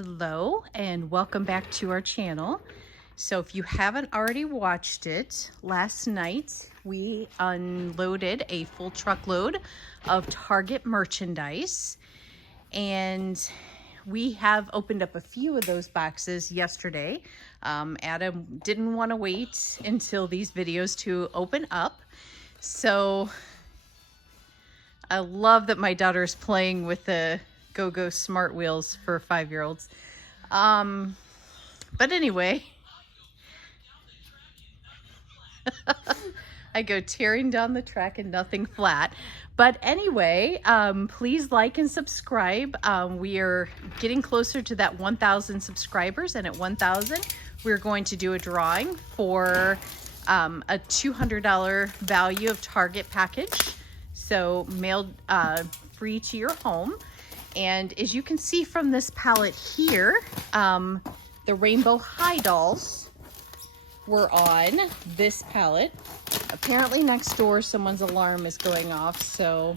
Hello and welcome back to our channel. So if you haven't already watched it, last night we unloaded a full truckload of Target merchandise, and we have opened up a few of those boxes yesterday. Adam didn't want to wait until these videos to open up, so I love that my daughter is playing with the Go-Go Smart Wheels for 5-year-olds. But anyway, I go tearing down the track and nothing flat. But anyway, please like and subscribe. We are getting closer to that 1,000 subscribers, and at 1,000, we're going to do a drawing for a $200 value of Target package. So mailed free to your home. And as you can see from this palette here, the Rainbow High Dolls were on this palette. Apparently next door someone's alarm is going off, so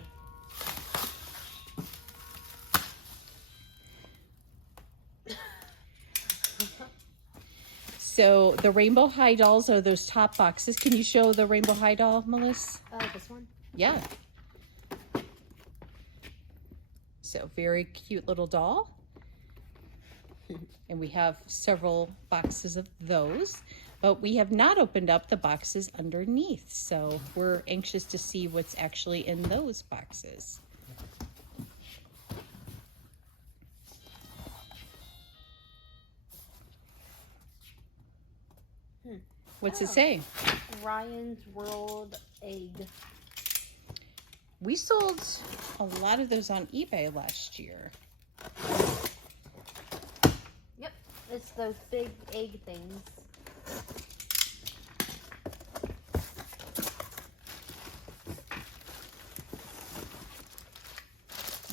the Rainbow High Dolls are those top boxes. Can you show the Rainbow High Doll, Melissa? This one? Yeah. So very cute little doll. And we have several boxes of those, but we have not opened up the boxes underneath. So we're anxious to see what's actually in those boxes. What's it say? Ryan's World Egg. We sold a lot of those on eBay last year. Yep, it's those big egg things.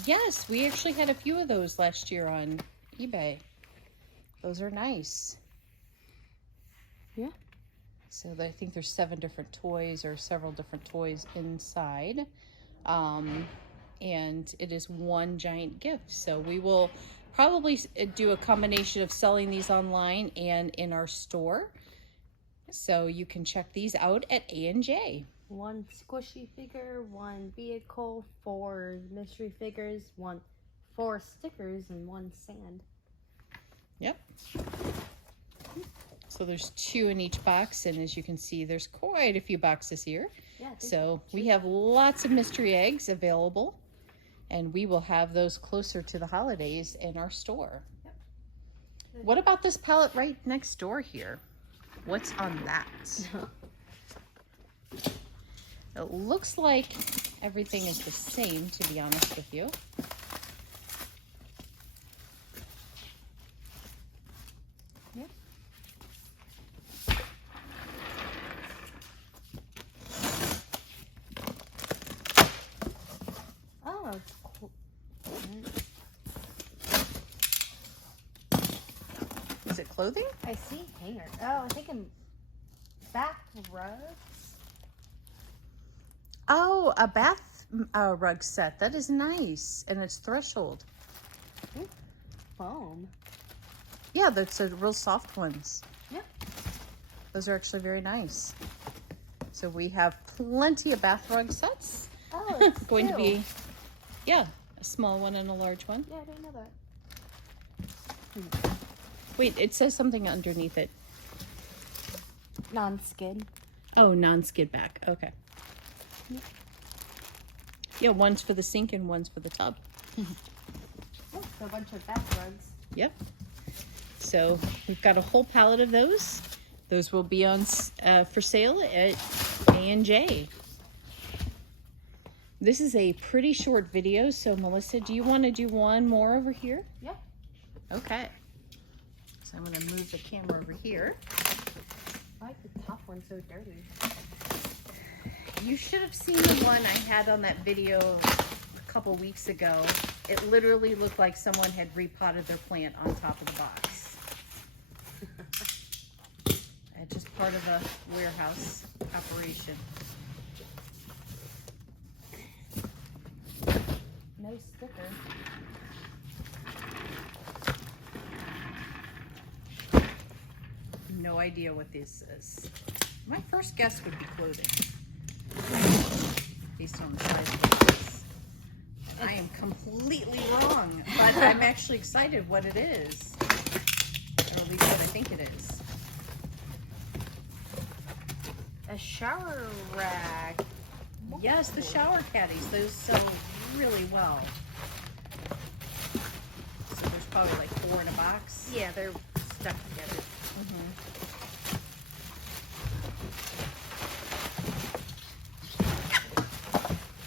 Yes, we actually had a few of those last year on eBay. Those are nice. Yeah. So I think there's 7 different toys, or several different toys inside. And it is one giant gift. So we will probably do a combination of selling these online and in our store. So you can check these out at A&J. 1 squishy figure, 1 vehicle, 4 mystery figures, 4 stickers, and 1 sand. Yep. So there's 2 in each box, and as you can see, there's quite a few boxes here. Yeah, so we have lots of mystery eggs available, and we will have those closer to the holidays in our store. Yep. What about this palette right next door here? What's on that? It looks like everything is the same, to be honest with you. Yep. Oh, it's cool. Is it clothing? I see hanger. Oh, I think I'm bath rugs. Oh, a bath rug set. That is nice. And it's Threshold. Ooh, foam. Yeah, that's the real soft ones. Yeah. Those are actually very nice. So we have plenty of bath rug sets. Oh, it's going to be, yeah, a small one and a large one. Yeah, I didn't know that. Wait, it says something underneath it. Non-skid. Oh, non-skid back. Okay. Yep. Yeah, one's for the sink and one's for the tub. Oh, so a bunch of bath rugs. Yep. So we've got a whole palette of those. Those will be on for sale at A&J. This is a pretty short video, so Melissa, do you want to do one more over here? Yeah. Okay. So I'm going to move the camera over here. I like the top one so dirty. You should have seen the one I had on that video a couple weeks ago. It literally looked like someone had repotted their plant on top of the box. Just part of a warehouse operation. No sticker. no idea what this is. My first guess would be clothing, based on the size of this. I am completely wrong, but I'm actually excited what it is, or at least what I think it is. A shower rack. Yes, the shower caddies. Those sell really well. So there's probably like 4 in a box. Yeah, they're stuck together.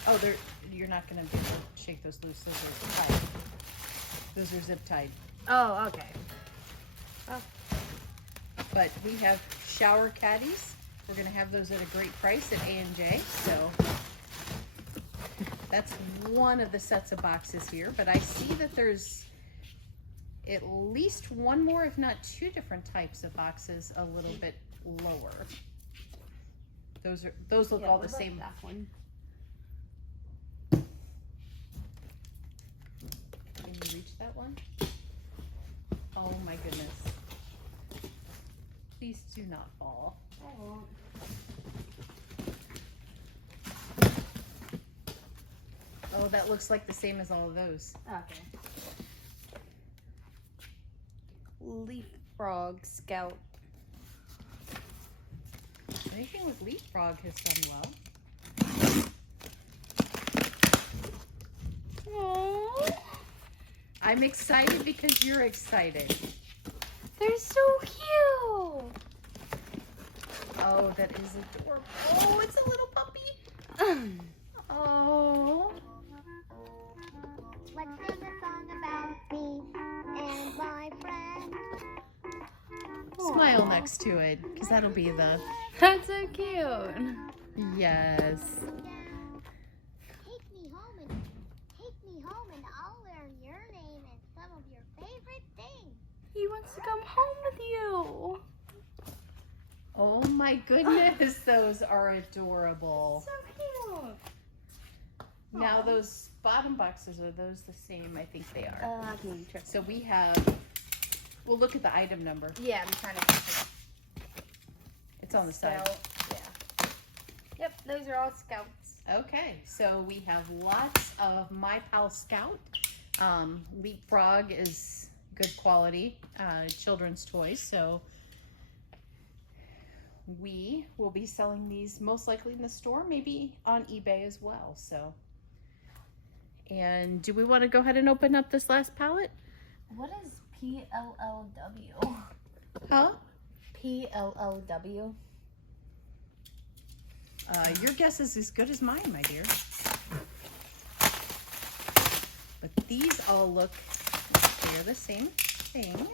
Oh, you're not gonna be able to shake those loose. Those are tied. Those are zip tied. Oh, okay. Oh. But we have shower caddies. We're gonna have those at a great price at A&J. So that's one of the sets of boxes here. But I see that there's at least one more, if not 2 different types of boxes a little bit lower. Those look all the same. That one. Can you reach that one? Oh my goodness. Please do not fall. I won't. Oh, that looks like the same as all of those. Okay. LeapFrog Scout. Anything with LeapFrog has done well. Aww. I'm excited because you're excited. They're so cute. Oh, that is adorable. Oh, it's a little puppy. Oh. Let's sing a song about me and my friend. Smile next to it, because that'll be the... That's so cute. Yes. Take me home and I'll learn your name and some of your favorite things. He wants to come home with you. Oh my goodness, those are adorable. So cute. Now those bottom boxes, are those the same? I think they are. I can check. So we have, we'll look at the item number. Yeah, I'm trying to check. It's on the side. Scout. Yeah. Yep, those are all scouts. Okay, so we have lots of My Pal Scout. LeapFrog is good quality children's toys, so we will be selling these most likely in the store, maybe on eBay as well. So, and do we want to go ahead and open up this last palette? What is PLLW? Huh? PLLW? Your guess is as good as mine, my dear. But these all look, they're the same thing.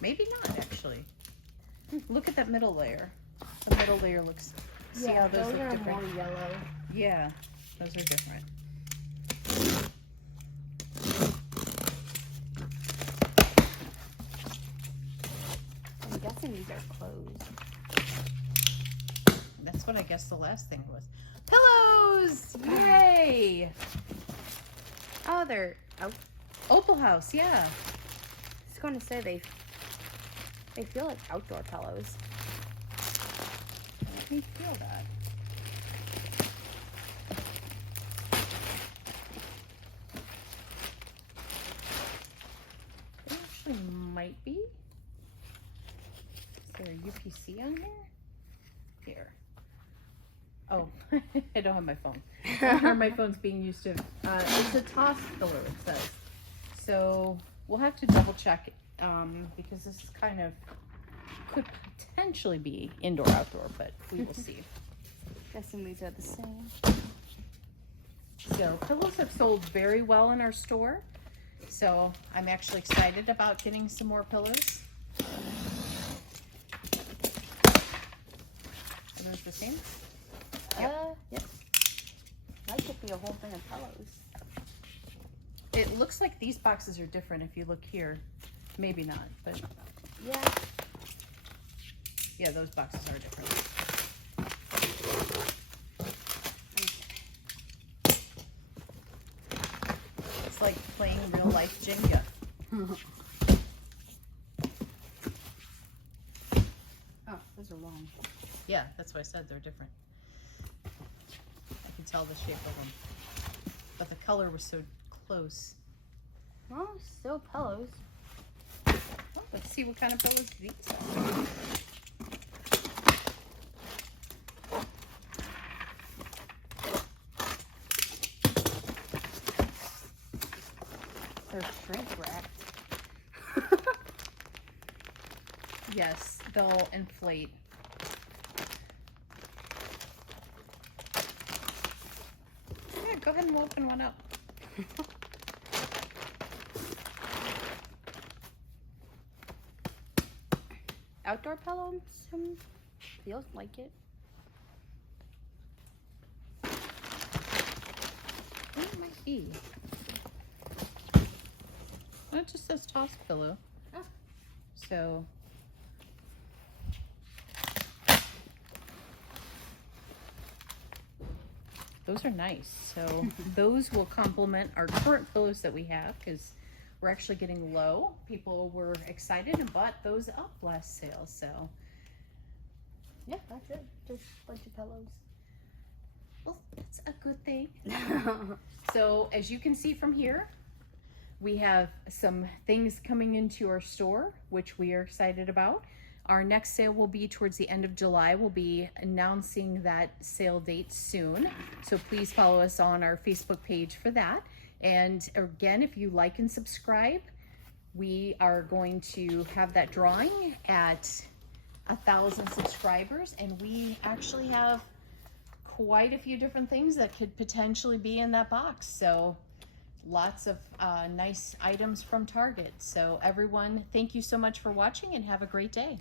Maybe not, actually. Look at that middle layer. The middle layer looks, see how those look are different? more yellow. Yeah, those are different. I'm guessing these are closed. That's what I guess the last thing was. Pillows! Yay! Oh, they're out. Opalhouse, yeah. I was going to say they feel like outdoor pillows. Let me feel that. They actually might be. Is there a UPC on here? Here. Oh, I don't have my phone. Or my phone's being used to, it's a toss pillow, it says. So we'll have to double check because this is kind of, could potentially be indoor outdoor, but we will see. Guessing these are the same. So pillows have sold very well in our store. So I'm actually excited about getting some more pillows. Are those the same? Yep. Might just be a whole thing of pillows. It looks like these boxes are different if you look here. Maybe not, but Yeah. yeah, those boxes are different. It's like playing real life Jenga. long. Yeah, that's why I said they're different. I can tell the shape of them. But the color was so close. Well, still pillows. Oh, let's see what kind of pillows these are. They're shrink wrapped. Yes, they'll inflate. Yeah, go ahead and open one up. Outdoor pillow? Feels like it. What it might be? Well, it just says toss pillow. Oh. So those are nice. So those will complement our current pillows that we have because we're actually getting low. People were excited and bought those up last sale. So Yeah, that's it. Just a bunch of pillows. well, that's a good thing. So as you can see from here, we have some things coming into our store, which we are excited about. Our next sale will be towards the end of July. We'll be announcing that sale date soon. So please follow us on our Facebook page for that. And again, if you like and subscribe, we are going to have that drawing at 1,000 subscribers. And we actually have quite a few different things that could potentially be in that box. So lots of nice items from Target. So everyone, thank you so much for watching and have a great day.